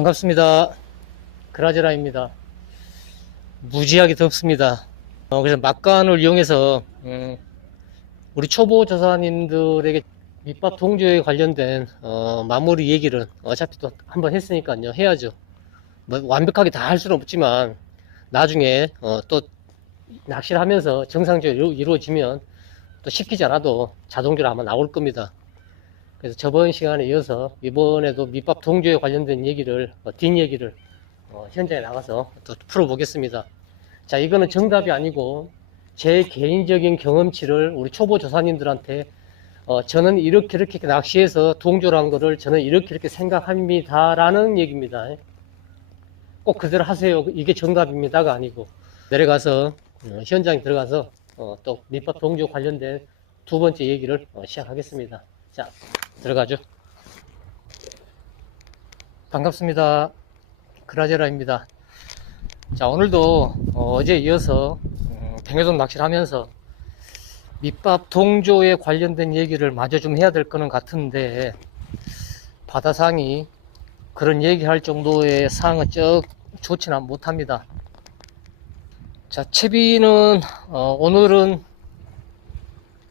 반갑습니다. 그라제라입니다. 무지하게 덥습니다. 그래서 막간을 이용해서 우리 초보 조사님들에게 밑밥 동조에 관련된 마무리 얘기를 어차피 또 한번 했으니까요, 해야죠. 뭐 완벽하게 다 할 수는 없지만 나중에 또 낚시를 하면서 정상적으로 이루어지면 또 시키지 않아도 자동적으로 아마 나올 겁니다. 그래서 저번 시간에 이어서 이번에도 밑밥 동조에 관련된 얘기를 뒷얘기를 현장에 나가서 또 풀어보겠습니다. 자, 이거는 정답이 아니고 제 개인적인 경험치를 우리 초보 조사님들한테 저는 이렇게 낚시해서 동조를 한 거를 저는 이렇게 생각합니다 라는 얘기입니다. 꼭 그대로 하세요, 이게 정답입니다가 아니고, 내려가서 현장에 들어가서 또 밑밥 동조 관련된 두 번째 얘기를 시작하겠습니다. 자, 들어가죠. 반갑습니다. 그라제라입니다. 자, 오늘도 어제 이어서 뱅에돔 낚시를 하면서 밑밥 동조에 관련된 얘기를 마저 좀 해야 될 거는 같은데, 바다상이 그런 얘기할 정도의 상은 좋지는 못합니다. 자, 채비는 오늘은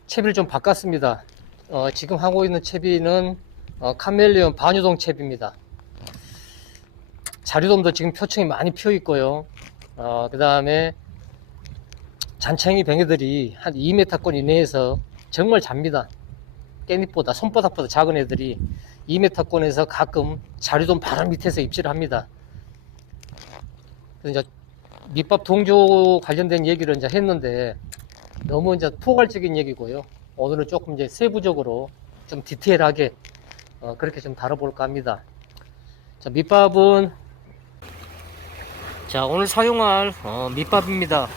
채비를 좀 바꿨습니다. 지금 하고 있는 채비는 카멜레온 반유동 채비입니다. 자류돔도 지금 표층이 많이 피어 있고요. 그 다음에 잔챙이 뱅에들이 한 2m권 이내에서 정말 잡니다. 깻잎보다, 손바닥보다 작은 애들이 2m권에서 가끔 자류돔 바로 밑에서 입질을 합니다. 그래서 이제 밑밥 동조 관련된 얘기를 이제 했는데 너무 이제 포괄적인 얘기고요. 오늘은 조금 이제 세부적으로 좀 디테일하게 그렇게 좀 다뤄볼까 합니다. 자, 밑밥은 자, 오늘 사용할 밑밥입니다.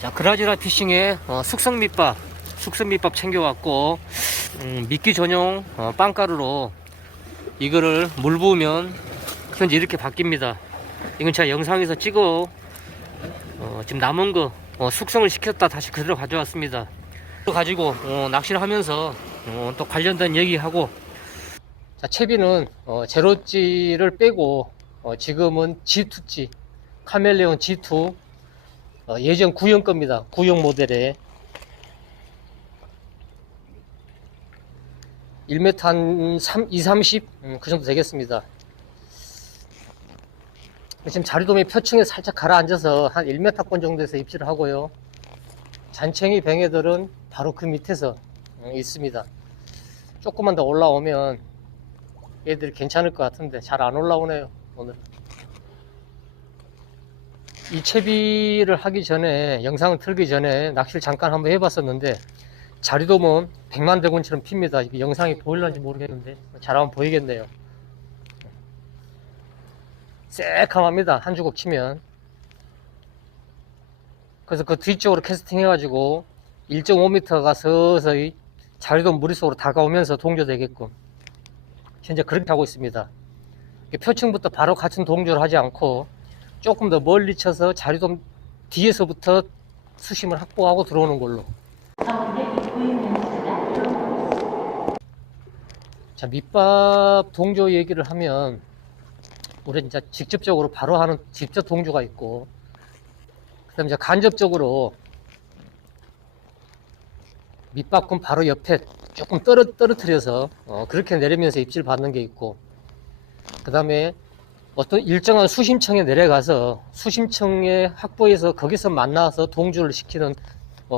자, 그라제라 피싱의 숙성 밑밥 챙겨왔고, 미끼 전용 빵가루로 이거를 물 부으면 현재 이렇게 바뀝니다. 이건 제가 영상에서 찍어 지금 남은 거 숙성을 시켰다 다시 그대로 가져왔습니다. 가지고 낚시를 하면서 또 관련된 얘기하고. 자, 채비는 제로찌를 빼고 지금은 G2찌 카멜레온 G2 예전 구형 겁니다. 구형 모델에 1m 한 230 그 정도 되겠습니다. 지금 자류돔이 표층에 살짝 가라앉아서 한 1m권 정도에서 입질을 하고요. 잔챙이 뱅에들은 바로 그 밑에서 있습니다. 조금만 더 올라오면 얘들이 괜찮을 것 같은데 잘 안 올라오네요. 오늘 이 채비를 하기 전에, 영상을 틀기 전에 낚시를 잠깐 한번 해봤었는데 자류돔은 백만대군처럼 핍니다. 이게 영상이 보일런지 모르겠는데 잘하면 보이겠네요. 새카맣니다, 한 주걱 치면. 그래서 그 뒤쪽으로 캐스팅 해가지고 1.5m가 서서히 자류돔 무리속으로 다가오면서 동조되게끔 현재 그렇게 하고 있습니다. 표층부터 바로 같은 동조를 하지 않고 조금 더 멀리 쳐서 자류돔 뒤에서부터 수심을 확보하고 들어오는 걸로. 자, 밑밥 동조 얘기를 하면 우리 이제 직접적으로 바로 하는 직접 동조가 있고, 그 다음에 이제 간접적으로 밑밥군 바로 옆에 조금 떨어뜨려서 그렇게 내리면서 입질 받는 게 있고, 그 다음에 어떤 일정한 수심층에 내려가서 수심층에 확보해서 거기서 만나서 동조를 시키는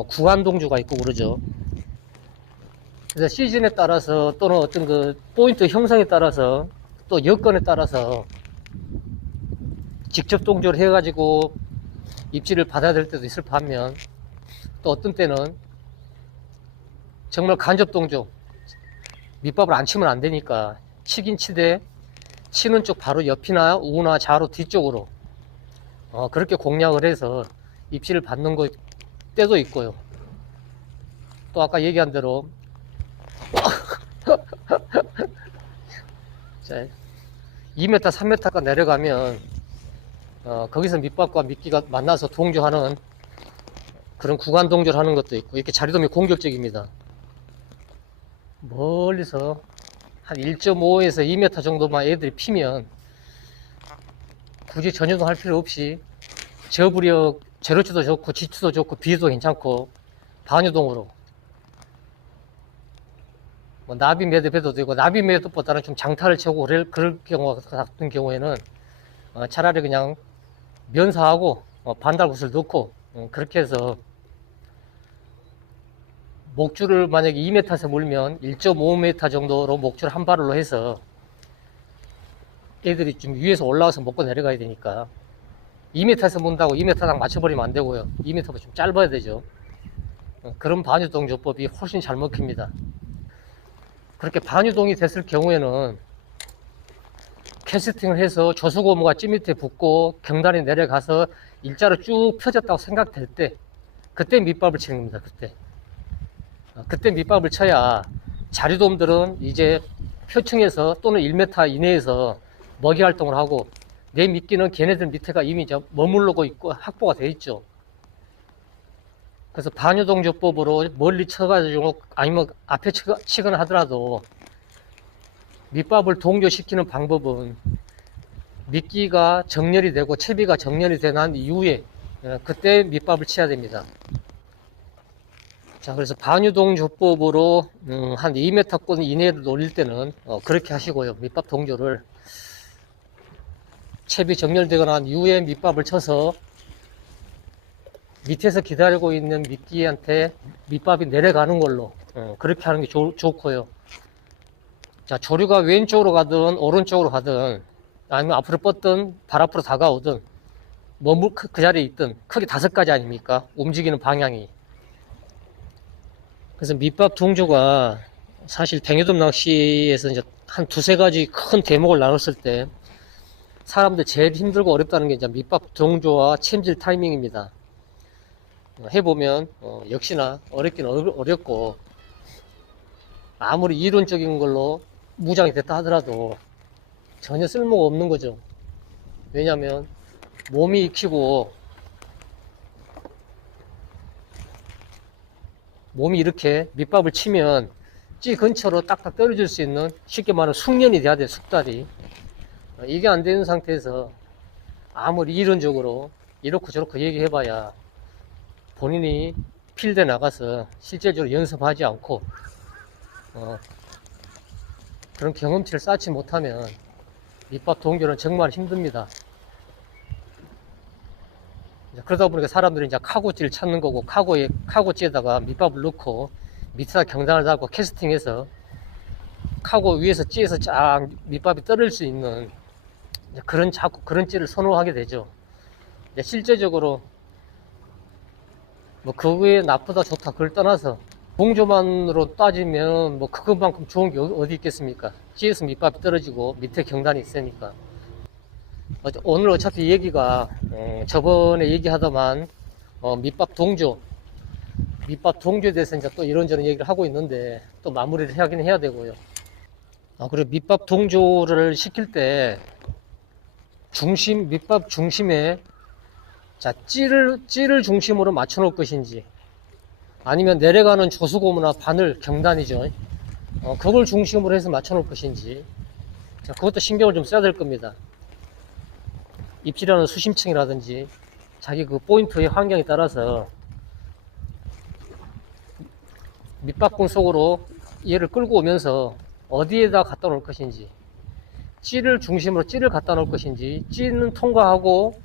구간 동조가 있고 그러죠. 그래서 시즌에 따라서 또는 어떤 그 포인트 형성에 따라서 또 여건에 따라서 직접 동조를 해가지고 입질을 받아야 될 때도 있을 반면, 또 어떤 때는 정말 간접 동조, 밑밥을 안 치면 안 되니까 치긴 치되 치는 쪽 바로 옆이나 우나 좌로 뒤쪽으로 그렇게 공략을 해서 입질을 받는 거 때도 있고요. 또 아까 얘기한 대로 자, 2m 3m가 내려가면 거기서 밑밥과 미끼가 만나서 동조하는 그런 구간 동조를 하는 것도 있고, 이렇게 자류돔이 공격적입니다. 멀리서 한 1.5에서 2m 정도만 애들이 피면 굳이 전혀도 할 필요 없이 저부력 제로치도 좋고 지추도 좋고 비도 괜찮고 반유동으로 뭐 나비 매듭해도 되고, 나비 매듭보다는 좀 장타를 치고 그럴 경우 같은 경우에는 차라리 그냥 면사하고 반달굿을 넣고 그렇게 해서 목줄을 만약에 2m에서 물면 1.5m 정도로 목줄 한 발로 해서 애들이 좀 위에서 올라와서 먹고 내려가야 되니까 2m에서 문다고 2m당 맞춰버리면 안 되고요. 2m보다 좀 짧아야 되죠. 그런 반유동조법이 훨씬 잘 먹힙니다. 그렇게 반유동이 됐을 경우에는 캐스팅을 해서 조수고무가 찌 밑에 붙고 경단이 내려가서 일자로 쭉 펴졌다고 생각될 때, 그때 밑밥을 치는 겁니다. 그때 밑밥을 쳐야 자리돔들은 이제 표층에서 또는 1m 이내에서 먹이 활동을 하고, 내 미끼는 걔네들 밑에가 이미 머무르고 있고 확보가 되어 있죠. 그래서 반유동조법으로 멀리 쳐가지고 아니면 앞에 치거나 하더라도 밑밥을 동조시키는 방법은 미끼가 정렬이 되고 채비가 정렬이 된 한 이후에 그때 밑밥을 쳐야 됩니다. 자, 그래서 반유동조법으로 한 2m권 이내로 놀릴 때는 그렇게 하시고요. 밑밥 동조를 채비 정렬되거나 한 이후에 밑밥을 쳐서 밑에서 기다리고 있는 미끼한테 밑밥이 내려가는 걸로 그렇게 하는 게 좋고요. 자, 조류가 왼쪽으로 가든 오른쪽으로 가든 아니면 앞으로 뻗든 발 앞으로 다가오든 그 자리에 있든 크게 5가지 아닙니까? 움직이는 방향이. 그래서 밑밥 동조가 사실 뱅에돔 낚시에서 이제 한 2-3가지 큰 대목을 나눴을 때 사람들 제일 힘들고 어렵다는 게 이제 밑밥 동조와 챔질 타이밍입니다. 해보면 역시나 어렵긴 어렵고, 아무리 이론적인 걸로 무장이 됐다 하더라도 전혀 쓸모가 없는 거죠. 왜냐하면 몸이 익히고 몸이 이렇게 밑밥을 치면 찌 근처로 딱딱 떨어질 수 있는, 쉽게 말하면 숙련이 돼야 돼요. 숙달이. 이게 안 되는 상태에서 아무리 이론적으로 이렇고 저렇고 얘기해봐야 본인이 필드에 나가서 실제적으로 연습하지 않고 그런 경험치를 쌓지 못하면 밑밥 동조는 정말 힘듭니다. 그러다 보니까 사람들이 이제 카고찌를 찾는 거고, 카고찌에다가 밑밥을 넣고 밑에다 경단을 달고 캐스팅해서 카고 위에서 찌에서 쫙 밑밥이 떨어질 수 있는 그런 찌를 선호하게 되죠. 실제적으로 뭐 그거에 나쁘다 좋다 그걸 떠나서 동조만으로 따지면 뭐 그것만큼 좋은 게 어디 있겠습니까? 찌에서 밑밥이 떨어지고 밑에 경단이 있으니까. 오늘 어차피 얘기가 저번에 얘기하다만 밑밥 동조에 대해서 이제 또 이런저런 얘기를 하고 있는데 또 마무리를 하긴 해야 되고요. 그리고 밑밥 동조를 시킬 때 밑밥 중심에 자, 찌를 중심으로 맞춰 놓을 것인지, 아니면 내려가는 조수고무나 바늘, 경단이죠. 그걸 중심으로 해서 맞춰 놓을 것인지, 자, 그것도 신경을 좀 써야 될 겁니다. 입질하는 수심층이라든지 자기 그 포인트의 환경에 따라서 밑밥군 속으로 얘를 끌고 오면서 어디에다 갖다 놓을 것인지, 찌를 중심으로 찌를 갖다 놓을 것인지, 찌는 통과하고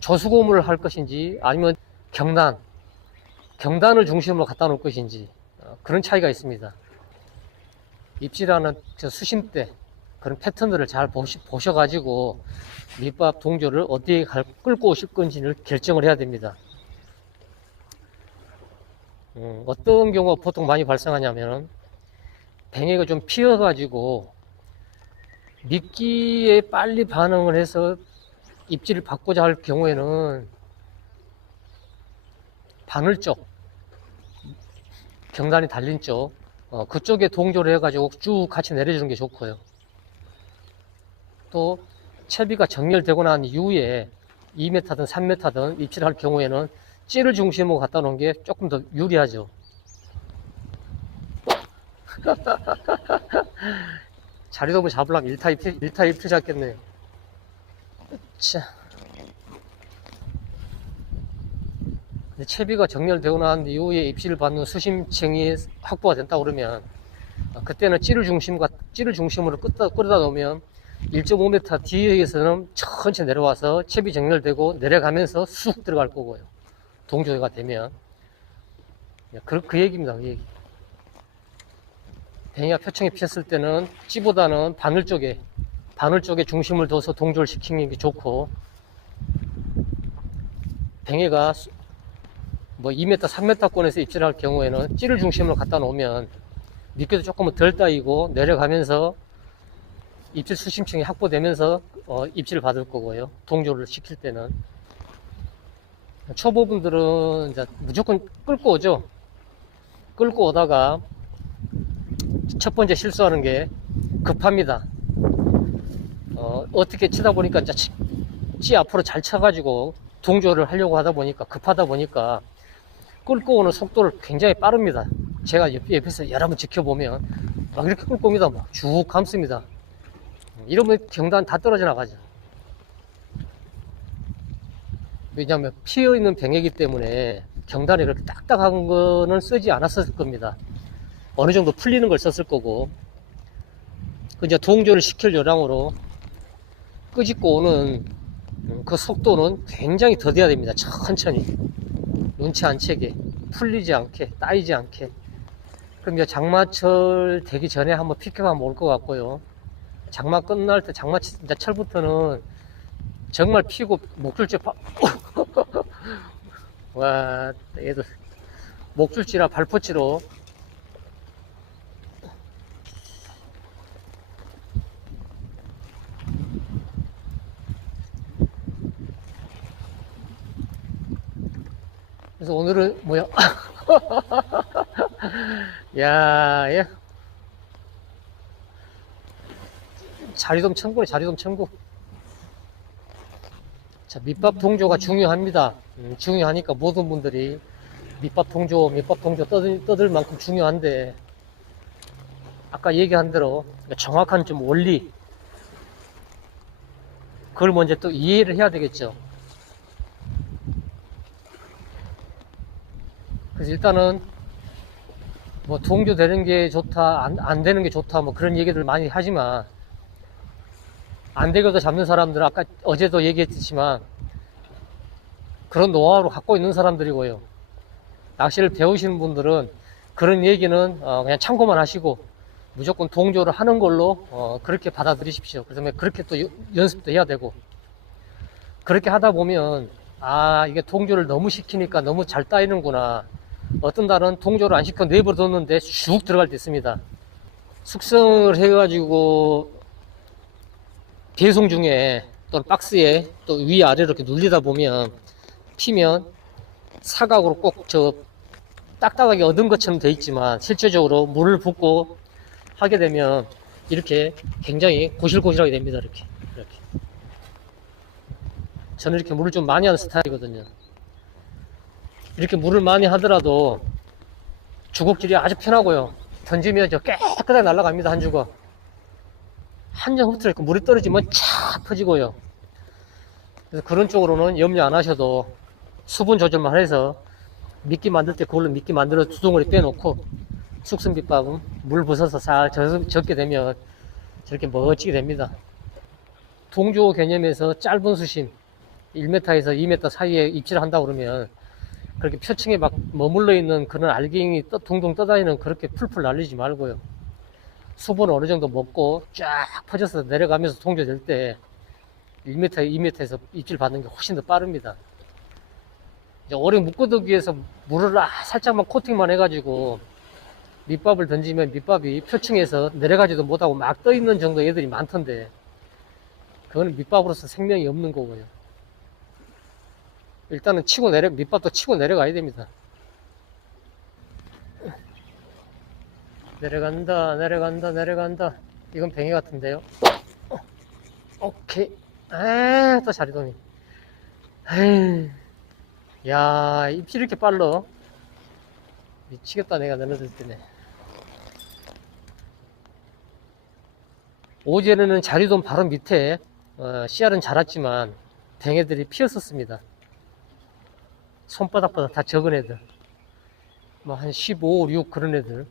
조수고무를 할 것인지, 아니면 경단을 중심으로 갖다 놓을 것인지, 그런 차이가 있습니다. 입질하는 수심대 그런 패턴들을 잘 보셔가지고 밑밥 동조를 어디에 끌고 오실 건지를 결정을 해야 됩니다. 어떤 경우가 보통 많이 발생하냐면, 뱅에가 좀 피어가지고 미끼에 빨리 반응을 해서 입질을 받고자 할 경우에는 바늘 쪽, 경단이 달린 쪽, 그쪽에 동조를 해가지고 쭉 같이 내려주는 게 좋고요. 또 채비가 정렬되고 난 이후에 2m든 3m든 입질할 경우에는 찌를 중심으로 갖다 놓은 게 조금 더 유리하죠. 자리돔을 잡으려면 1타 1트 잡겠네요. 자, 근데 채비가 정렬되고 난 이후에 입질을 받는 수심층이 확보가 된다 그러면 그때는 찌를 중심으로 끌어다 놓으면 1.5m 뒤에서는 천천히 내려와서 채비 정렬되고 내려가면서 쑥 들어갈 거고요. 동조가 되면 그 얘기입니다. 그 얘기. 뱅이가 표층에 피었을 때는 찌보다는 바늘 쪽에 중심을 둬서 동조를 시키는 게 좋고, 뱅이가 뭐 2m, 3m권에서 입질할 경우에는 찌를 중심으로 갖다 놓으면 미끼도 조금은 덜 따이고 내려가면서 입질 수심층이 확보되면서 입질을 받을 거고요. 동조를 시킬 때는. 초보분들은 이제 무조건 끌고 오죠. 끌고 오다가 첫 번째 실수하는 게 급합니다. 어떻게 치다 보니까 이제 찌 앞으로 잘 쳐가지고 동조를 하려고 하다 보니까 급하다 보니까 끌고 오는 속도를 굉장히 빠릅니다. 제가 옆에서 여러 번 지켜보면 막 이렇게 끌고 옵니다. 막 쭉 감습니다. 이러면 경단 다 떨어져 나가죠. 왜냐하면 피어있는 뱅이기 때문에 경단이 이렇게 딱딱한 거는 쓰지 않았을 겁니다. 어느 정도 풀리는 걸 썼을 거고, 이제 동조를 시킬 요량으로 끄집고 오는 그 속도는 굉장히 더뎌야 됩니다. 천천히. 눈치 안 채게, 풀리지 않게, 따이지 않게. 그럼 이제 장마철 되기 전에 한번 피켜가면 올 것 같고요. 장마 끝날 때, 장마철부터는 정말 피고 목줄지 와, 얘도 목줄지나 발포치로 그래서 오늘은 뭐야? 야, 예. 자리돔 천구네, 자리돔 천구. 자, 밑밥 동조가 중요합니다. 중요하니까 모든 분들이 밑밥 동조 떠들 만큼 중요한데, 아까 얘기한 대로 정확한 좀 원리, 그걸 먼저 또 이해를 해야 되겠죠. 그래서 일단은 뭐 동조 되는 게 좋다, 안 되는 게 좋다, 뭐 그런 얘기들 많이 하지만, 안 되고도 잡는 사람들은 아까 어제도 얘기했지만 그런 노하우를 갖고 있는 사람들이고요. 낚시를 배우시는 분들은 그런 얘기는 그냥 참고만 하시고 무조건 동조를 하는 걸로 그렇게 받아들이십시오. 그래서 그렇게 또 연습도 해야 되고, 그렇게 하다 보면 이게 동조를 너무 시키니까 너무 잘 따이는구나. 어떤 날은 동조를 안 시켜 내버려뒀는데 쑥 들어갈 때 있습니다. 숙성을 해가지고 배송 중에 또는 박스에 또 위아래로 이렇게 눌리다 보면 피면 사각으로 꼭 딱딱하게 얻은 것처럼 돼 있지만 실제적으로 물을 붓고 하게 되면 이렇게 굉장히 고실고실하게 됩니다. 이렇게. 저는 이렇게 물을 좀 많이 하는 스타일이거든요. 이렇게 물을 많이 하더라도 주걱질이 아주 편하고요. 던지면 깨끗하게 날아갑니다. 한 주걱. 한 점 흐트러 있고 물이 떨어지면 쫙 퍼지고요. 그래서 그런 쪽으로는 염려 안 하셔도 수분 조절만 해서 미끼 만들 때 그걸로 미끼 만들어 두 덩어리 빼놓고 숙성빗밥은 물 부숴서 싹 젓게 되면 저렇게 멋지게 됩니다. 동조 개념에서 짧은 수심 1m에서 2m 사이에 입질을 한다 그러면 그렇게 표층에 막 머물러 있는 그런 알갱이 둥둥 떠다니는 그렇게 풀풀 날리지 말고요. 수분을 어느 정도 먹고 쫙 퍼져서 내려가면서 동조될 때 1m, 2m에서 입질 받는 게 훨씬 더 빠릅니다. 이제 오래 묶어두기 위해서 물을 살짝만 코팅만 해가지고 밑밥을 던지면 밑밥이 표층에서 내려가지도 못하고 막 떠있는 정도 애들이 많던데, 그거는 밑밥으로서 생명이 없는 거고요. 일단은 밑밥도 치고 내려가야 됩니다. 내려간다. 이건 뱅이 같은데요. 오케이. 또 자리돔이. 야, 입질 이렇게 빨라. 미치겠다, 내가 너네들 때문에. 어제는 자리돔 바로 밑에 씨알은 자랐지만 뱅애들이 피었었습니다. 손바닥보다 다 적은 애들. 뭐 한 15, 6 그런 애들.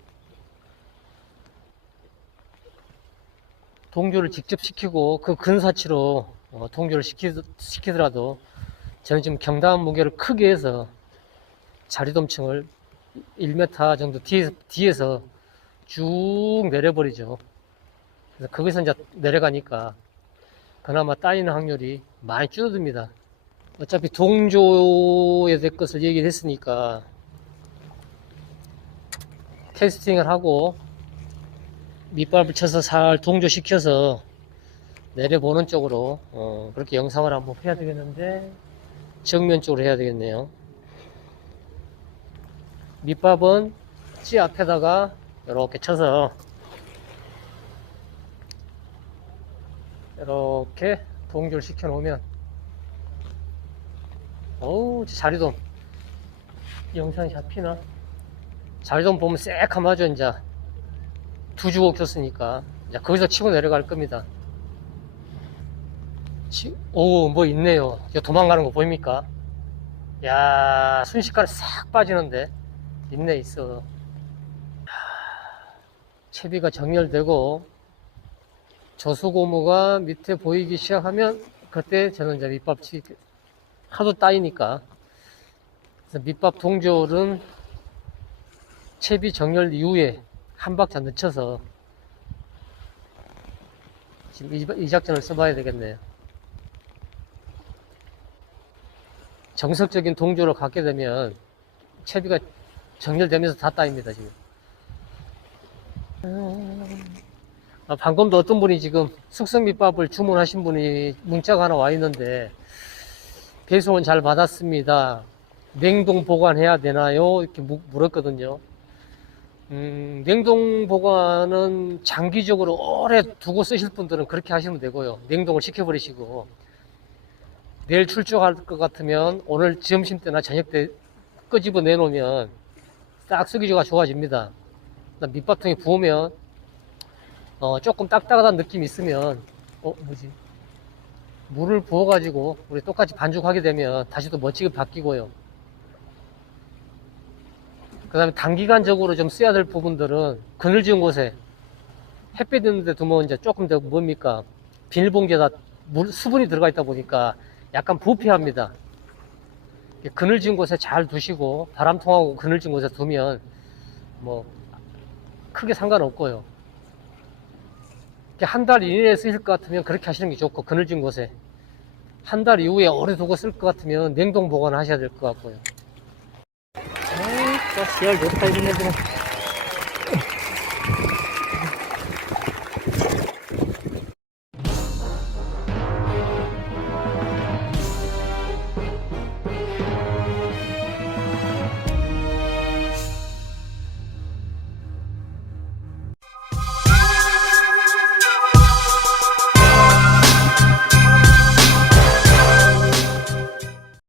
동조를 직접 시키고 그 근사치로 동조를 시키더라도 저는 지금 경담 무게를 크게 해서 자리돔층을 1m 정도 뒤에서 쭉 내려버리죠. 그래서 거기서 이제 내려가니까 그나마 따이는 확률이 많이 줄어듭니다. 어차피 동조에 대한 것을 얘기를 했으니까 테스팅을 하고 밑밥을 쳐서 살 동조시켜서 내려보는 쪽으로 그렇게 영상을 한번 해야 되겠는데 정면 쪽으로 해야 되겠네요. 밑밥은 찌 앞에다가 이렇게 쳐서 이렇게 동조를 시켜 놓으면 어우 자리돔 영상이 잡히나? 자리돔 보면 새카마죠. 이제 두 주걱 줬으니까 이제 거기서 치고 내려갈 겁니다. 오, 뭐 있네요. 도망가는 거 보입니까? 야, 순식간에 싹 빠지는데 있네. 있어. 채비가 정렬되고 저수고무가 밑에 보이기 시작하면 그때 저는 이제 밑밥 하도 따이니까 그래서 밑밥 동조는 채비 정렬 이후에 한 박자 늦춰서 지금 이 작전을 써봐야 되겠네요. 정석적인 동조를 갖게 되면 채비가 정렬되면서 다 따입니다. 지금 방금도 어떤 분이 지금 숙성밑밥을 주문하신 분이 문자가 하나 와 있는데 배송은 잘 받았습니다. 냉동 보관해야 되나요? 이렇게 물었거든요. 냉동 보관은 장기적으로 오래 두고 쓰실 분들은 그렇게 하시면 되고요. 냉동을 시켜버리시고 내일 출조할 것 같으면 오늘 점심때나 저녁때 끄집어 내놓으면 싹 쓰기가 좋아집니다. 밑밥통에 부으면 조금 딱딱하다는 느낌이 있으면 뭐지? 물을 부어가지고 우리 똑같이 반죽하게 되면 다시 또 멋지게 바뀌고요. 그 다음에 단기간적으로 좀 써야 될 부분들은 그늘진 곳에 햇빛 있는 데 두면 이제 조금 더 뭡니까? 비닐봉지에다 수분이 들어가 있다 보니까 약간 부패합니다. 그늘진 곳에 잘 두시고 바람 통하고 그늘진 곳에 두면 뭐 크게 상관없고요. 한 달 이내에 쓰실 것 같으면 그렇게 하시는 게 좋고 그늘진 곳에 한 달 이후에 오래 두고 쓸 것 같으면 냉동 보관하셔야 될 것 같고요. 씨알 좋다 이런 애들은.